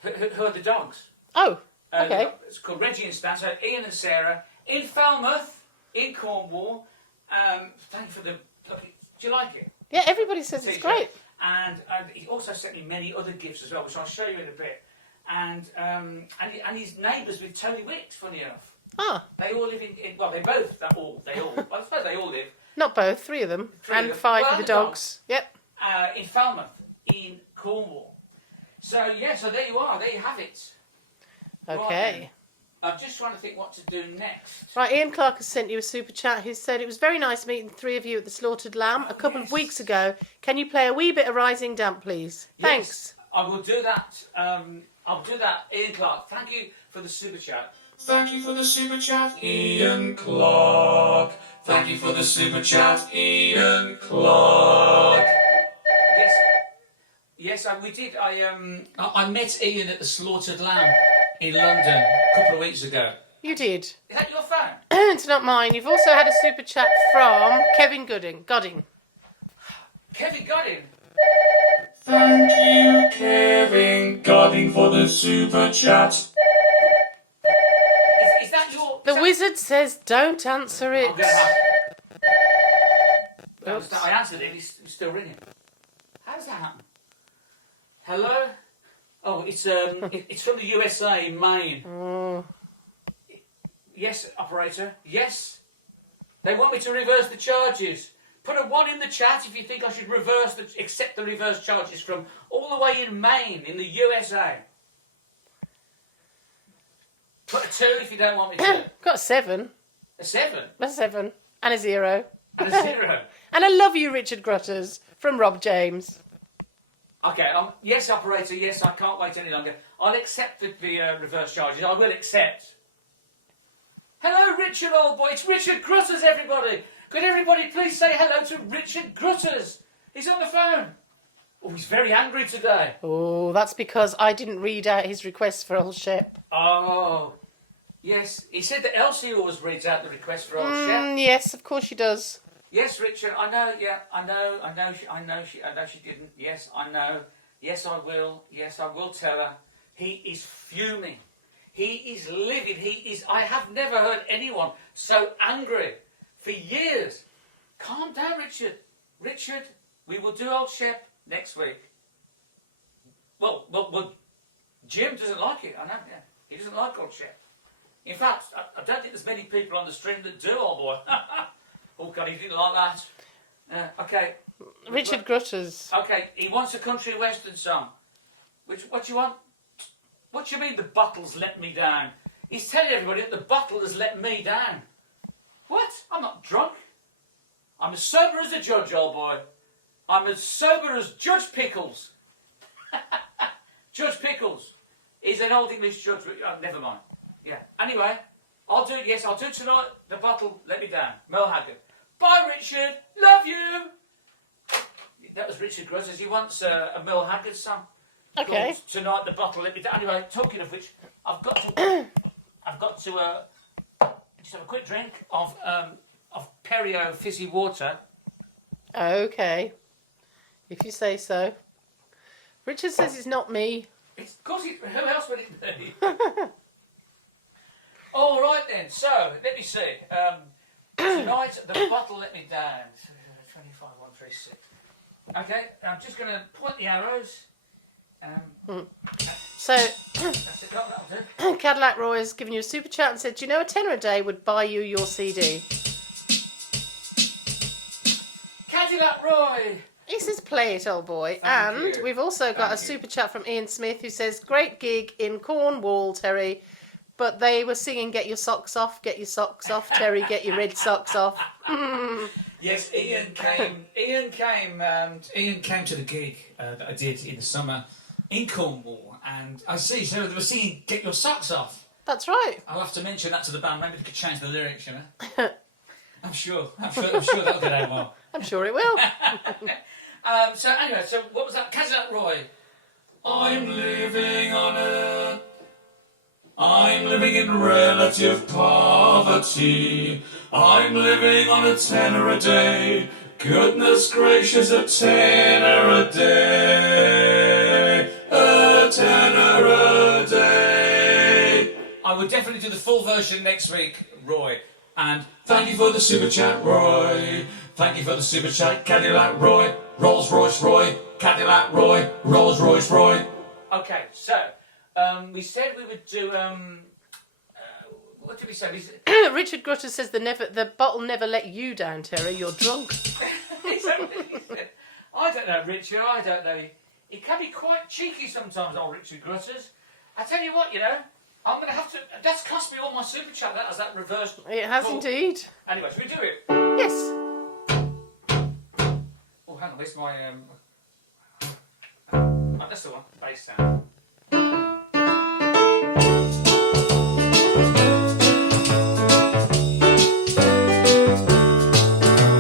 who are the dogs. Oh, okay. It's called Reggie and Stan. So Ian and Sarah in Falmouth, in Cornwall. Thank you for the. Do you like it? Yeah, everybody says it's great. And he also sent me many other gifts as well, which I'll show you in a bit. And his neighbours with Tony Wicks, funny enough. Ah. They all live in well, they all. Well, I suppose they all live. Not both, 3 of them. Three and of them. 5 Well, of the the dogs. Yep. In Falmouth, in Cornwall. So yeah, so there you are. There you have it. Okay. Right, I'm just trying to think what to do next. Right, Ian Clark has sent you a super chat. He said, it was very nice meeting 3 of you at the Slaughtered Lamb a couple of weeks ago. Can you play a wee bit of Rising Damp, please? Thanks. Yes, I will do that. I'll do that, Ian Clark. Thank you for the super chat. Thank you for the super chat, Ian Clark. Thank you for the super chat, Ian Clark. Yes, we did. I met Ian at the Slaughtered Lamb in London a couple of weeks ago. You did. Is that your phone? It's not mine. You've also had a super chat from Kevin Godding. Kevin Godding. Thank you, Kevin Godding, for the super chat. Is that your... The wizard says don't answer it. I'm going to have... I answered it. It's still ringing. How does that happen? Hello? Oh, it's from the USA in Maine. Oh. Yes, operator. Yes. They want me to reverse the charges. Put a 1 in the chat if you think I should accept the reverse charges from all the way in Maine, in the USA. Put a 2 if you don't want me to. Got a 7. A 7? A 7. And a 0. And a 0. And I love you, Richard Grutters, from Rob James. Okay, yes, operator, yes, I can't wait any longer. I'll accept the reverse charges. I will accept. Hello, Richard, old boy. It's Richard Grutters, everybody. Could everybody please say hello to Richard Grutters? He's on the phone. Oh, he's very angry today. Oh, that's because I didn't read out his request for Old Shep. Oh, yes. He said that Elsie always reads out the request for Old Shep. Yes, of course she does. Yes, Richard, I know, yeah, I know she didn't. Yes, I know. Yes, I will. Yes, I will tell her. He is fuming. He is livid. I have never heard anyone so angry for years. Calm down, Richard. Richard, we will do Old Shep next week. Well, Jim doesn't like it, I know, yeah. He doesn't like Old Shep. In fact, I don't think there's many people on the stream that do, old boy. Oh, God, he didn't like that. Okay. Richard Grutters. Okay, he wants a country western song. What do you want? What do you mean the bottle's let me down? He's telling everybody that the bottle has let me down. What? I'm not drunk. I'm as sober as a judge, old boy. I'm as sober as Judge Pickles. Judge Pickles. He's an old English judge. Oh, never mind. Yeah. Anyway, I'll do it. Yes, I'll do it tonight. The bottle let me down. Mel Haggard. Bye, Richard. Love you. That was Richard Grutters. He wants a Mel Haggard song. Okay. Tonight the bottle let me down. Anyway, talking of which, I've got to just have a quick drink of Perrier fizzy water. Okay. If you say so. Richard says it's not me. Of course, who else would it be? All right then. So let me see. Tonight the bottle let me down. 25, 136. Okay, I'm just going to point the arrows. So, That's it. That'll do. Cadillac Roy has given you a super chat and said, do you know a tenner a day would buy you your CD? Cadillac Roy. He says, play it, old boy. Thank And you. we've also got a super chat from Ian Smith who says, great gig in Cornwall, Terry. but they were singing "Get your socks off, get your socks off, Terry, get your red socks off." Yes, Ian came. Ian came to the gig that I did in the summer in Cornwall, and I see. So they were singing "Get your socks off." That's right. I'll have to mention that to the band. Maybe they could change the lyrics. You know. I'm sure that'll get out well. I'm sure it will. So anyway, so what was that? Cadillac Roy. I'm living in relative poverty. I'm living on a tenner a day. Goodness gracious, a tenner a day. A tenner a day. I will definitely do the full version next week, Roy. And thank you for the super chat, Roy. Thank you for the super chat, Cadillac Roy. Rolls Royce Roy. Cadillac Roy. Rolls Royce Roy. Okay, so we said we would do what did we say? Richard Grutter says the bottle never let you down, Terry. You're drunk. He said, I don't know, Richard. I don't know. He can be quite cheeky sometimes, old Richard Grutters. I tell you what, you know, I'm going to have to. That's cost me all my super chat. That has that reversed. It has call. indeed. Anyway, should we do it? Yes. Oh, hang on. This is my oh, that's the one. Bass sound.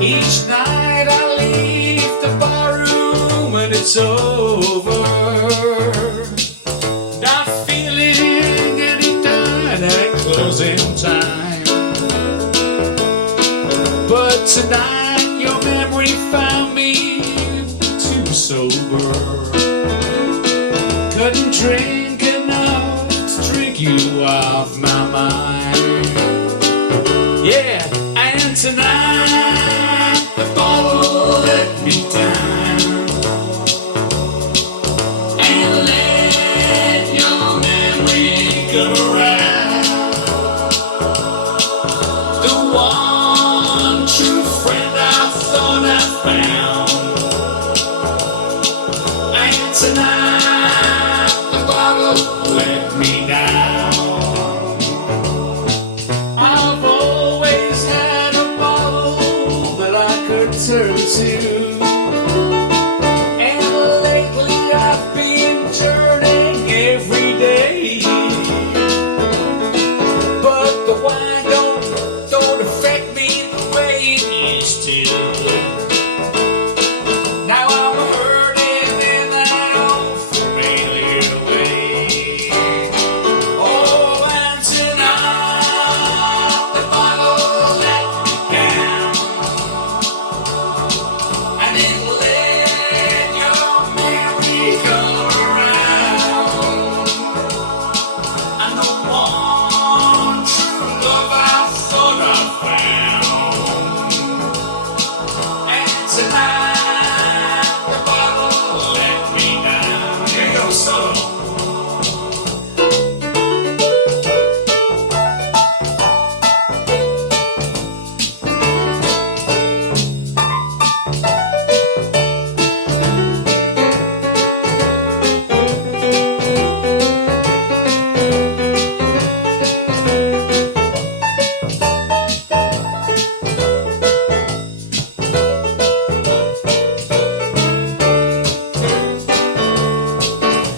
Each night I leave the barroom and it's over. Not feeling any time at closing time. But tonight your memory found me too sober. Couldn't drink enough to drink you off my mind. Yeah, and tonight the bottle let me down. And let your memory come around. The one true friend I thought I found. And tonight the bottle let me down. I've always had a bottle that I could turn to. And lately I've been turning every day. But the wine don't affect me the way it used to. Now I'm hurting in that old familiar way. Oh, and tonight the bottle let me down. And it let your memory come around. And the one true love I thought I found. And tonight the bottle let me down. Here you go, solo.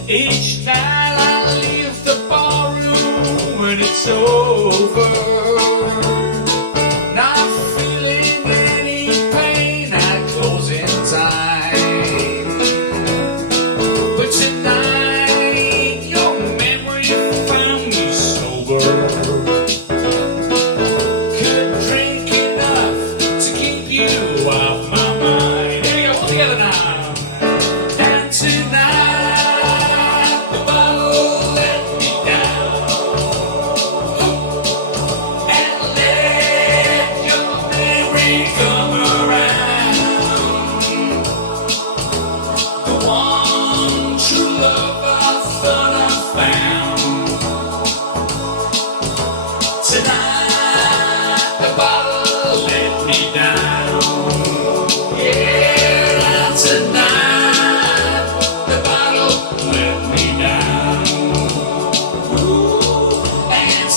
Each night I leave the barroom and it's over. Not feeling any pain at closing time. But tonight your memory found me sober. Couldn't drink enough to keep you off my mind. Here we go, all together now. And tonight the bottle let me down. And let your memory come around. The one true love I thought I found. Tonight the bottle let me down. Yeah, and tonight the bottle let me down. Ooh, and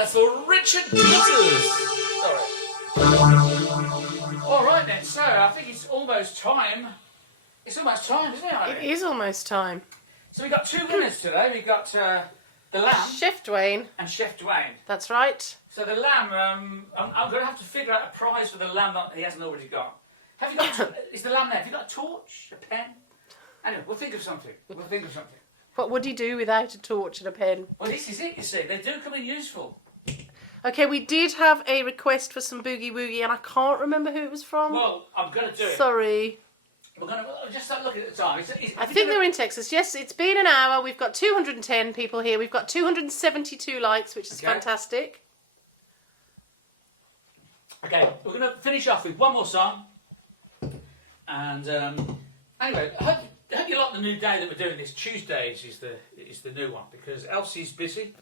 wonderful Richard Peters. Sorry. All right then, so I think it's almost time. It's almost time, isn't it, Irene? It is almost time. So we got two winners today. We got the lamb Chef Dwayne. and Chef Dwayne. That's right. So the lamb, I'm going to have to figure out a prize for the lamb that he hasn't already got. Have you got? Is the lamb there? Have you got a torch, a pen? Anyway, we'll think of something. What would he do without a torch and a pen? Well, this is it. You see, they do come in useful. Okay, we did have a request for some Boogie Woogie, and I can't remember who it was from. Well, I'm going to do it. Sorry. We're going to just start looking at the time. I think they're in Texas. Yes, it's been an hour. We've got 210 people here. We've got 272 likes, which is fantastic. Okay, we're going to finish off with one more song. And anyway, I hope you like the new day that we're doing this. Tuesdays is the new one because Elsie's busy.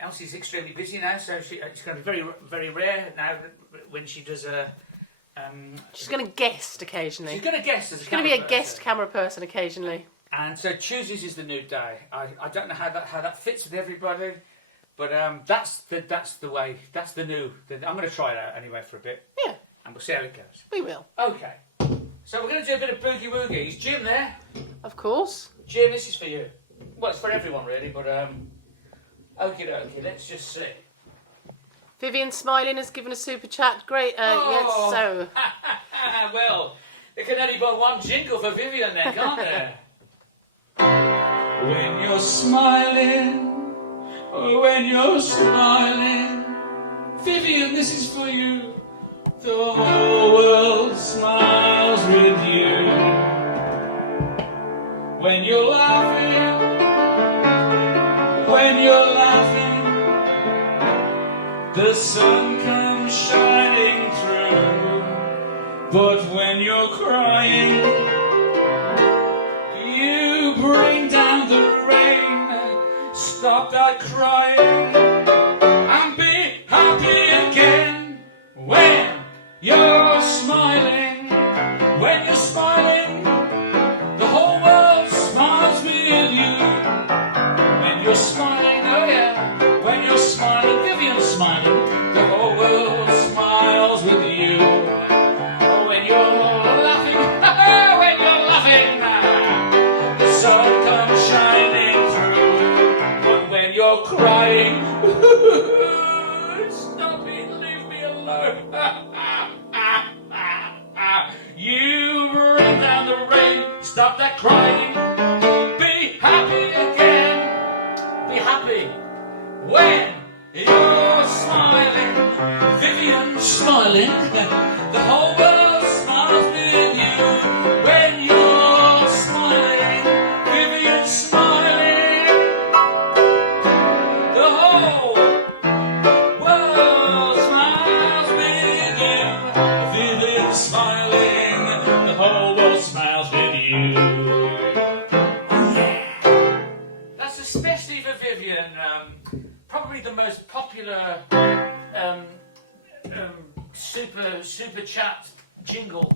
Elsie's extremely busy now, so it's going to be very, very rare now when she does a... she's going to guest occasionally. She's going to guest as a She's going to be a guest camera person occasionally. And so Tuesdays is the new day. I don't know how that fits with everybody, but that's the way. That's the new. I'm going to try it out anyway for a bit. Yeah. And we'll see how it goes. We will. Okay. So we're going to do a bit of boogie woogie. Is Jim there? Of course. Jim, this is for you. Well, it's for everyone really, but okie dokie. Let's just see. Vivian Smiling has given a super chat. Great. Yes, so. Well, there can only be one jingle for Vivian then, can't there? When you're smiling, when you're smiling, Vivian, this is for you. The whole world smiles with you. When you're laughing, the sun comes shining through. But when you're crying, you bring down the rain. Stop that crying and be happy again. When you're smiling, the whole world smiles with you. When you're smiling, oh yeah, when you're smiling, Vivian's smiling, the whole world smiles with you. Oh, when you're laughing, the sun comes shining through. But when you're crying, stop it, leave me alone. You bring down the rain, stop that crying, be happy again, be happy. When you're smiling, Vivian smiling, the whole world smiles with you. When you're smiling, Vivian smiling, the whole world smiles with you. Vivian smiling, the whole world smiles with you. Oh yeah. That's especially for Vivian. Probably the most popular super chat jingle.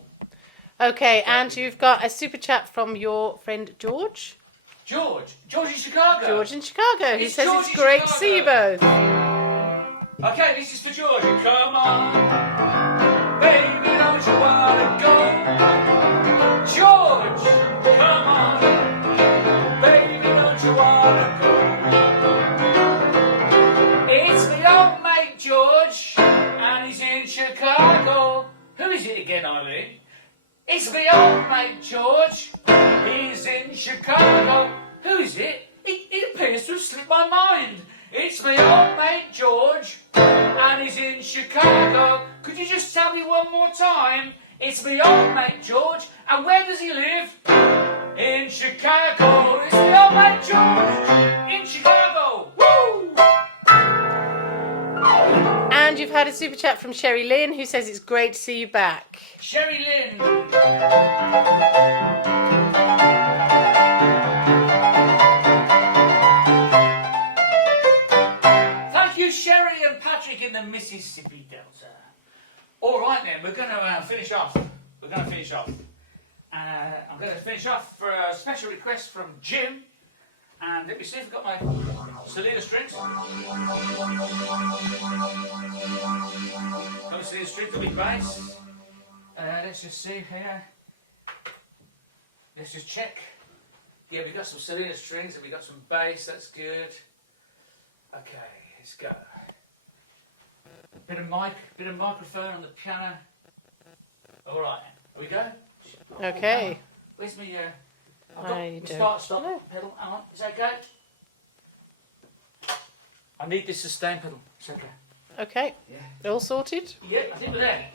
Okay, and you've got a super chat from your friend George. George in Chicago. George in Chicago. He It's says George it's in great to see you Chicago. both. Okay, this is for George. Come on, baby, don't you wanna go? George, come on, baby, don't you wanna go? It's the old mate George, and he's in Chicago. Who is it again, Eileen? It's the old mate George, he's in Chicago. Who is it? It appears to have slipped my mind. It's the old mate George, and he's in Chicago. Could you just tell me one more time? It's the old mate George, and where does he live? In Chicago. It's the old mate George, in Chicago. Woo! And you've had a super chat from Sherry Lynn, who says it's great to see you back. Sherry Lynn. Thank you, Sherry and Patrick in the Mississippi Delta. All right then, we're going to finish off. I'm going to finish off for a special request from Jim. And let me see if I've got my cylinder strings. Got my cylinder strings to my bass. Let's just see here. Let's just check. Yeah, we've got some cylinder strings and we've got some bass, that's good. Okay, let's go. Bit of microphone on the piano. Alright, here we go. Okay. Where's my I've I got my don't stop know. pedal. Hang on, is that okay? I need this sustain pedal. It's okay. Okay. Yeah. All sorted? Yeah, I think we're there.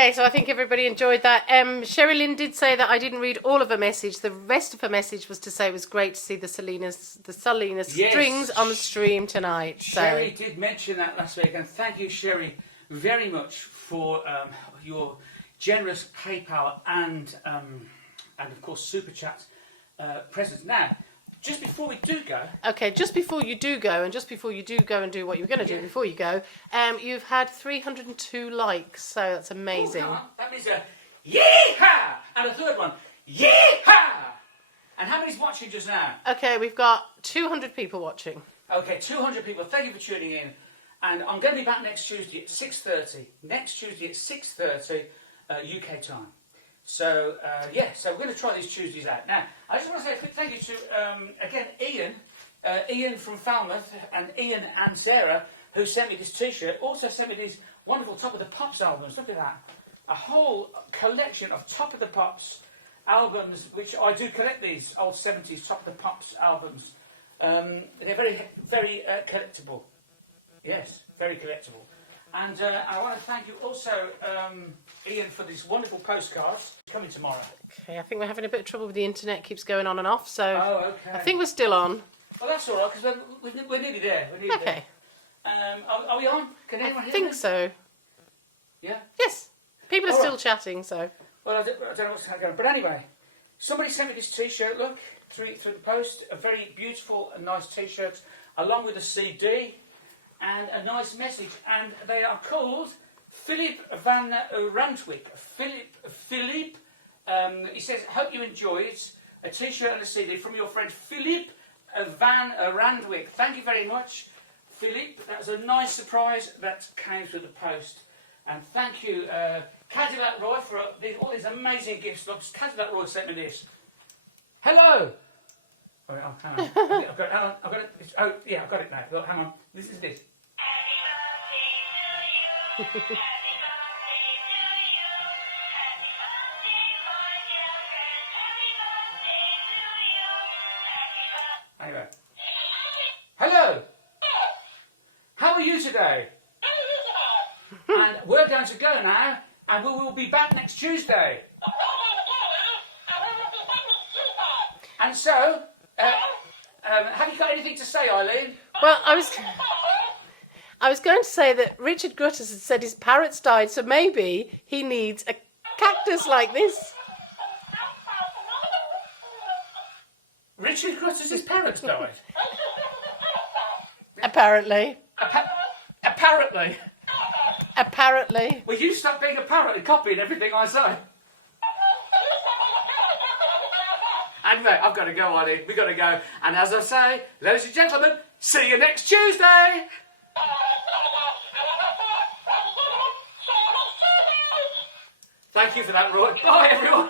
Okay, so I think everybody enjoyed that. Sherry Lynn did say that I didn't read all of her message. The rest of her message was to say it was great to see the Salinas Yes. strings on the stream tonight. So. Sherry did mention that last week, and thank you, Sherry, very much for your generous PayPal and of course Super Chat presents. Now, just before we do go, okay, just before you do go, and just before you do go and do what you were going to do before you go, you've had 302 likes, so that's amazing. Oh, that means a yeehaw, and a third one, yeehaw. And how many's watching just now? Okay, we've got 200 people watching. Okay, 200 people. Thank you for tuning in. And I'm going to be back next Tuesday at 6:30. Next Tuesday at 6:30 UK time. So, so we're going to try these Tuesdays out. Now, I just want to say a quick thank you to, again, Ian from Falmouth, and Ian and Sarah, who sent me this T-shirt, also sent me these wonderful Top of the Pops albums. Look at that. A whole collection of Top of the Pops albums, which I do collect these old 70s Top of the Pops albums. They're very, very collectible. Yes, very collectible. And I want to thank you also, Ian, for these wonderful postcards coming tomorrow. Okay, I think we're having a bit of trouble with the internet. Keeps going on and off, so okay. I think we're still on. Well, that's all right, because we're nearly there. Okay. Are we on? Can anyone I hear think me? so. Yeah? Yes. People are still chatting, so. Well, I don't know what's going on. But anyway, somebody sent me this T-shirt, look, through the post. A very beautiful and nice T-shirt, along with a CD and a nice message. And they are called Philip Van Rantwick. Philip, he says, hope you enjoyed a T-shirt and a CD from your friend Philip Van Rantwick. Thank you very much, Philip. That was a nice surprise that came through the post. And thank you, Cadillac Roy, for all these amazing gifts. Look, Cadillac Roy sent me this. Hello! Oh, hang on. I've got it. Oh, yeah, I've got it now. Look, hang on. This is this. Anyway. Hello! How are you today? And we're going to go now, and we will be back next Tuesday. And so, have you got anything to say, Eileen? Well, I was going to say that Richard Grutters had said his parrots died, so maybe he needs a cactus like this. Richard Grutters' parrots died? Apparently. Apparently. Apparently. Well, you stop being a parrot and copying everything I say. Anyway, I've got to go, Eileen. We've got to go. And as I say, ladies and gentlemen, see you next Tuesday. Thank you for that, Roy. Bye, everyone.